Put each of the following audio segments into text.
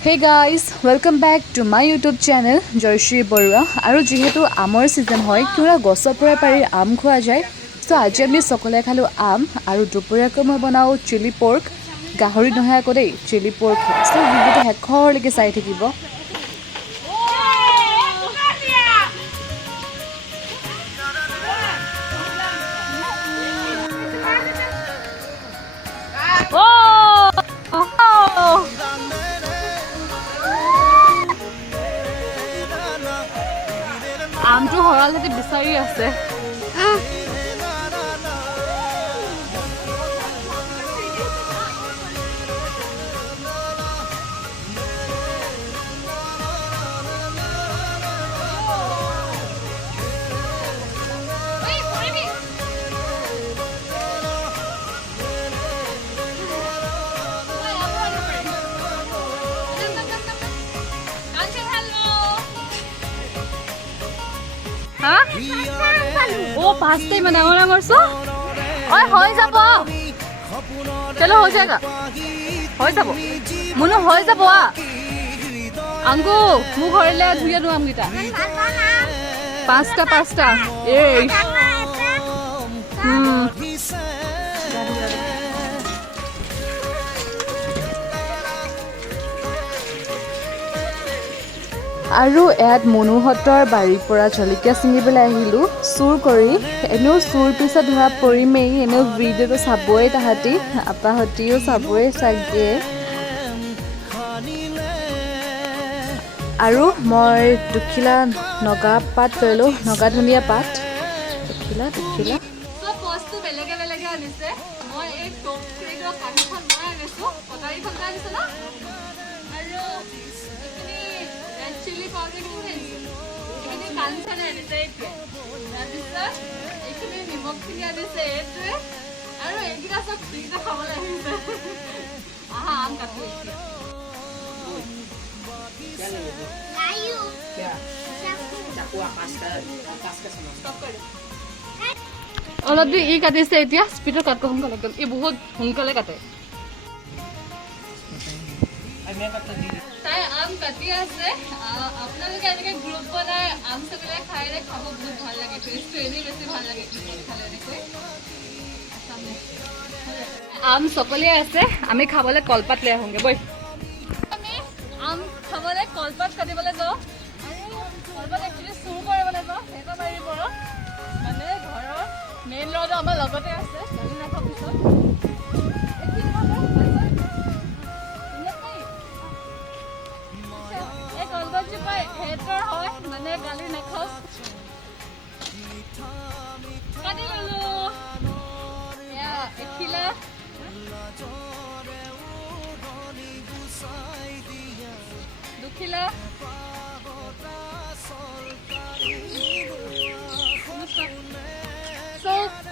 Hey guys, welcome back to my YouTube channel Joyshri Borua আৰু যেহেতু আমৰ সিজন হয় কিউৰা গছৰ পৰা পাৰি আম খোৱা যায় সো আজি আমি সকলে খালো আম আৰু দুপৰীয়াকৈ মই বনাও চিলি পৰ্ক গাহৰি নহয় আকৌ দেই চিলি পৰ্ক সো ভিডিওটো হেকৰলৈকে চাই থাকিব আমটো হৰালতে বিচাৰি আছে ओ पाँच टाइम डाঙৰ ডাঙৰ ছো ঐ হৈ যাব চলো হৈ যায়গা হৈ যাব মনো হৈ যাব আঙ্গু মু ঘৰলে ধুইয়া নো আমগিটা পাঁচটা এই আৰু এড মনোহতৰ বাৰীৰ পৰা জলকীয়া ছিঙিবলৈ আহিলোঁ চুৰ কৰি এনেও চুৰ পিছত ধৰা পৰিমেই এনেও ভিডিঅ'টো চাবই তাহাঁতি আপাহঁতিও চাবই চাগে আৰু মই দুখিলা নগা পাত লৈলোঁ নগা ধনিয়া পাত দুখিলা সব বস্তু বেলেগে বেলেগে আনিছে মই এই টপ ক্ৰেডৰ কামিখন মই আনিছোঁ কটাৰীখন আনিছে ন আৰু এইখিনি ৰেড চিলি পাউডাৰ কিনি আনিছোঁ এইখিনি কাঞ্চনে আনিছে এইটোৱে তাৰপিছত এইখিনি নিমখখিনি আনিছে এইটোৱে আৰু এইকেইটা চব ফ্ৰীতে খাবলৈ আহিছে আহা আম কাটো অলপ দি ই কাটিছে এতিয়া স্পীডত কাট সোনকালে একদম ই বহুত সোনকালে কাটে তাই আম কাটি আছে আপোনালোকে এনেকৈ গ্ৰুপ বনাই আম চকলে খাইলে খাব বহুত ভাল লাগে টেষ্টটো এনেই বেছি ভাল লাগে খালে এনেকৈ আম চকলিয়াই আছে আমি খাবলৈ কলপাত লৈ আহোঁগৈ বৈ আমি আম খাবলৈ কলপাত কাটিবলৈ যাওঁ কলপাত একচুৱেলি চুৰ কৰিবলৈ যাওঁ সেইটো বাৰীৰ পৰা মানে ঘৰৰ মেইন ল'ৰাটো আমাৰ লগতে আছে গালি নাখাওঁ পিছত এই কলগছজোপা হেঁতৰ হয় মানে গালি নাখাওঁ কাটি ললো এয়া এখিলা দুখিলা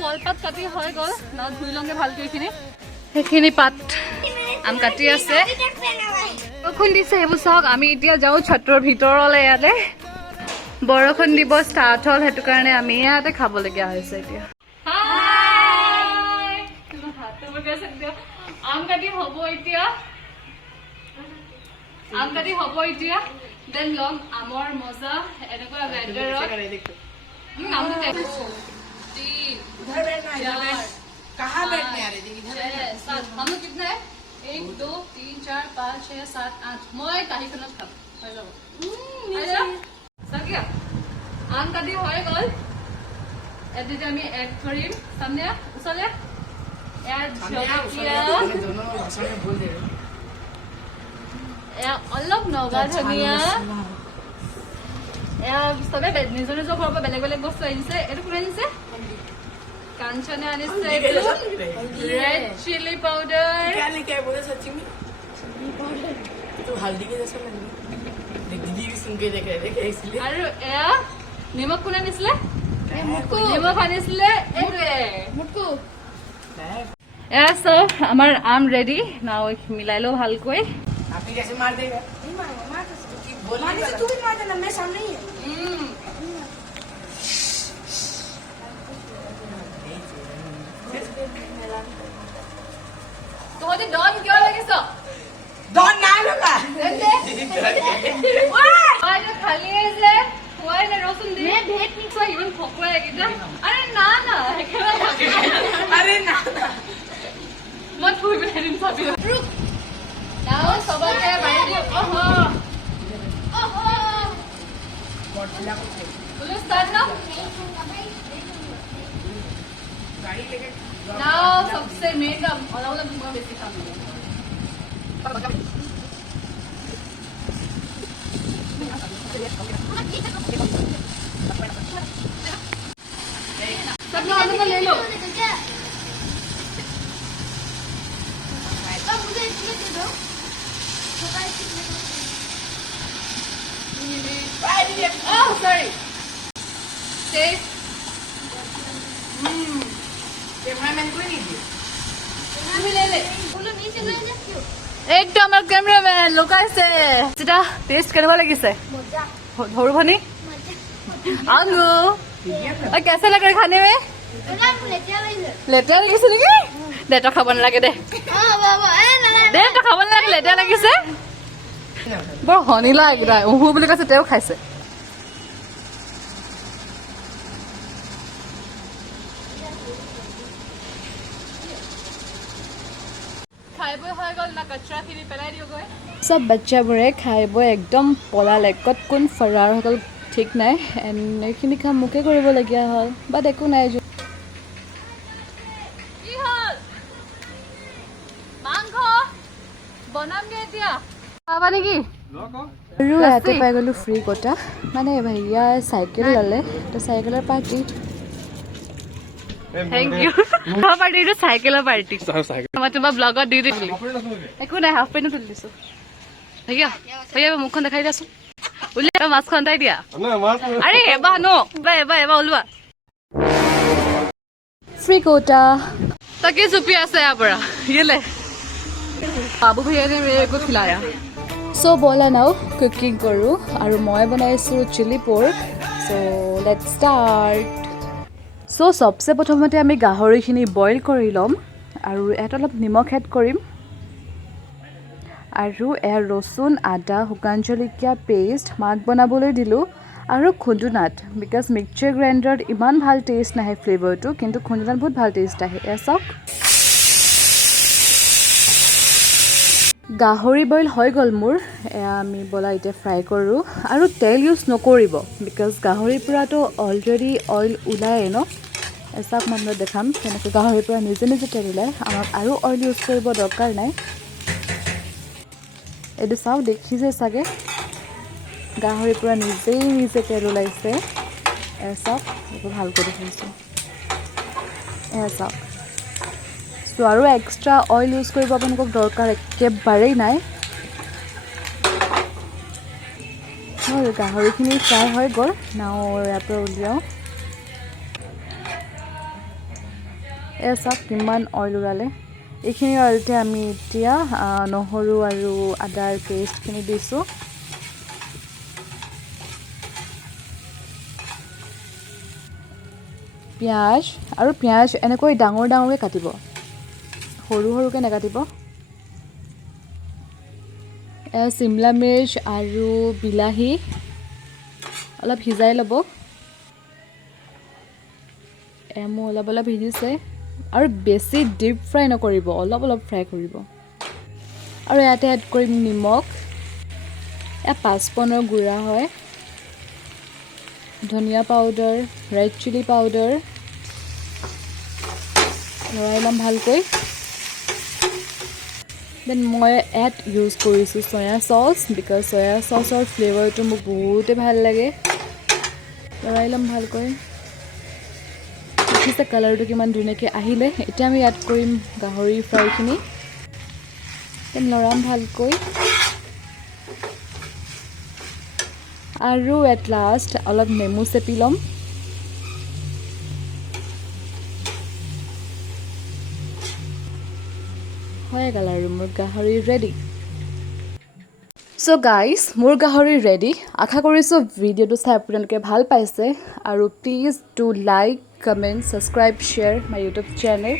কলপাত কাটি হৈ গ'ল ন ধুই লওঁগে ভালকৈ এইখিনি সেইখিনি পাত আম কাটি আছে বৰষুণ দিছে সেইবোৰ চাওক আমি এতিয়া যাওঁ ছাত্ৰৰ ভিতৰলৈ ইয়াতে বৰষুণ দিব ষ্টাৰ্ট হ'ল সেইটো কাৰণে আমি ইয়াতে খাবলগীয়া হৈছে এতিয়া আম কাটি হ'ব এতিয়া দেন লম আমৰ মজা এনেকুৱা ৱেডাৰত उधर बैठना है इधर बैठ कहाँ बैठने आ रहे थे इधर हम लोग कितना है 1 2 3 4 5 6 7 8 মই কাহিখনত খাম হৈ যাব সকিয়া আম কাটি হৈ গ'ল এদিন আমি এড কৰিম সামনে উছলে এড জলকীয়া অলপ নগা ধনিয়া চবে নিজৰ নিজৰ ঘৰৰ পৰা বেলেগ বেলেগ বস্তু আনিছে এইটো কোনে আনিছে कांचने आनिसे रेड चिली पाउडर क्या लेके आए बोले सच्ची में चिली पाउडर तो हल्दी के जैसा लग रहा है दीदी भी सुन के देख रहे थे इसलिए अरे या निमक कोने निसले मुटकू निमक आनिसले एरे मुटकू या सब हमार आम रेडी नाउ मिलाई लो ভালকৈ आपने कैसे मार देगा नहीं मारूंगा मार तो बोला नहीं तू भी मार देना मैं सामने ही है তোমাদের ডন কিয় লাগিছ ডন নাই লগা দেখ খালি যে খোৱাই নাই ৰচোন দে চোৱা ইমান ভকুৱাই এইকেইটা আৰে না না আরে না মই থৈ পেলাই দিম চাবি যাও চবকে বাঢ়ি দিওঁ बोलो स्टार्ट ना नाउ सबसे मेन काम अलग अलग बुआ बेसी काम है सब लोग अंदर ले लो मुझे इसमें दे दो Oh, sorry. Taste. कैमरामैन को नहीं दिए তুমি ले ले बोलो नीचे ले जा क्यों একদম আমাৰ কেমেৰামেন লুকাইছে যেটা টেষ্ট কেনেকুৱা লাগিছে मजा ধৰু ভনি मजा आलू और कैसे लग रहा है खाने में बोला मुझे क्या लगे লেতেৰা লাগিছে নেকি দে তো খাব নালাগে দে हां बाबा ए ना ना দে তো খাব নালাগে লেতেৰা লাগিছে বৰ হনিলা একদম উহু বুলি কৈছে তেওঁ খাইছে খাই বৈ হৈ গ'ল না কচৰাখিনি পেলাই দিওঁগৈ চব বাচ্চাবোৰে খাই বৈ একদম পলালে ক'ত কোন ফৰাৰ হৈ গ'ল ঠিক নাই এণ্ড এইখিনি কাম মোকে কৰিবলগীয়া হ'ল বাট একো নাই কি হ'ল মাংস বনামগে এতিয়া খাবা নেকি আৰু ইয়াতে পাই গ'লোঁ ফ্ৰী কোটা মানে ভাইয়া চাইকেল ল'লে তো চাইকেলৰ পাৰ্টি থেংক ইউ পাৰ্টিটো চাইকেলৰ পাৰ্টি মই তোমাৰ ব্লগত দি দিম একো নাই হাফ পেণ্টো তুলি দিছোঁ ভैया ভैया মুখখন দেখাই দিয়াচোন উলিয়াই মাছখন তাই দিয়া আৰে এবাৰ ন এবাৰ ওলোৱা ফ্ৰী কোটা তাকে চুপি আছে ইয়াৰ পৰা ইয়েলে বাবু ভैया ने मेरे को खिलाया চ' ব'লা নাও কুকিং কৰোঁ আৰু মই বনাইছোঁ chilli pork so' let's start so' চবচে প্ৰথমতে আমি গাহৰিখিনি বইল কৰি ল'ম আৰু ইয়াত অলপ নিমখ এড কৰিম আৰু এয়া ৰচুন আদা শুকান জলকীয়া পেষ্ট মাক বনাবলৈ দিলোঁ আৰু খুন্দুনাত বিকজ মিক্সাৰ গ্ৰাইণ্ডাৰত ইমান ভাল টেষ্ট নাহে ফ্লেভাৰটো কিন্তু খুন্দুনাত বহুত ভাল টেষ্ট আহে এয়া চাওক গাহৰি বইল হৈ গ'ল মোৰ এয়া আমি বলা এতিয়া ফ্ৰাই কৰোঁ আৰু তেল ইউজ নকৰিব বিকজ গাহৰিৰ পৰাতো অলৰেডি অইল ওলায়ে ন চাওক মই আপোনাক দেখাম কেনেকৈ গাহৰিৰ পৰা নিজে নিজে তেল ওলায় আমাক আৰু অইল ইউজ কৰিব দৰকাৰ নাই এইটো চাওক দেখিছে চাগে গাহৰিৰ পৰা নিজেই নিজে তেল ওলাইছে এয়া চাওক এইটো ভালকৈ দেখিছোঁ এয়া চাওক চ' আৰু এক্সট্ৰা অইল ইউজ কৰিব আপোনালোকক দৰকাৰ একেবাৰেই নাই গাহৰিখিনি ফ্ৰাই হৈ গ'ল নাও ইয়াৰ পৰা উলিয়াওঁ এয়া চাওক কিমান অইল ওলালে এইখিনি অইলতে আমি এতিয়া নহৰু আৰু আদাৰ পেষ্টখিনি দিছোঁ পিঁয়াজ আৰু পিঁয়াজ এনেকৈ ডাঙৰ ডাঙৰকৈ কাটিব সৰু সৰুকৈ নাকাটিব চিমলা মিৰ্চ আৰু বিলাহী অলপ সিজাই ল'ব মোৰ অলপ অলপ সিজিছে আৰু বেছি ডিপ ফ্ৰাই নকৰিব অলপ অলপ ফ্ৰাই কৰিব আৰু ইয়াতে এড কৰিম নিমখ এয়া পাঁচপনৰ গুড়া হয় ধনিয়া পাউডাৰ ৰেড চিলি পাউডাৰ লৰাই ল'ম ভালকৈ দেন মই ইয়াত ইউজ কৰিছোঁ চয়া চচ বিকজ চয়া চচৰ ফ্লেভাৰটো মোক বহুতেই ভাল লাগে লৰাই ল'ম ভালকৈ দেখিছে কালাৰটো কিমান ধুনীয়াকৈ আহিলে এতিয়া আমি এড কৰিম গাহৰি ফ্ৰাইখিনি দেন লৰাম ভালকৈ আৰু এট লাষ্ট অলপ নেমু চেপি ল'ম হৈ গ'ল আৰু মোৰ গাহৰি ৰেডি চ' গাইজ মোৰ গাহৰি ৰেডি আশা কৰিছোঁ ভিডিঅ'টো চাই আপোনালোকে ভাল পাইছে আৰু please do like comment subscribe share my YouTube channel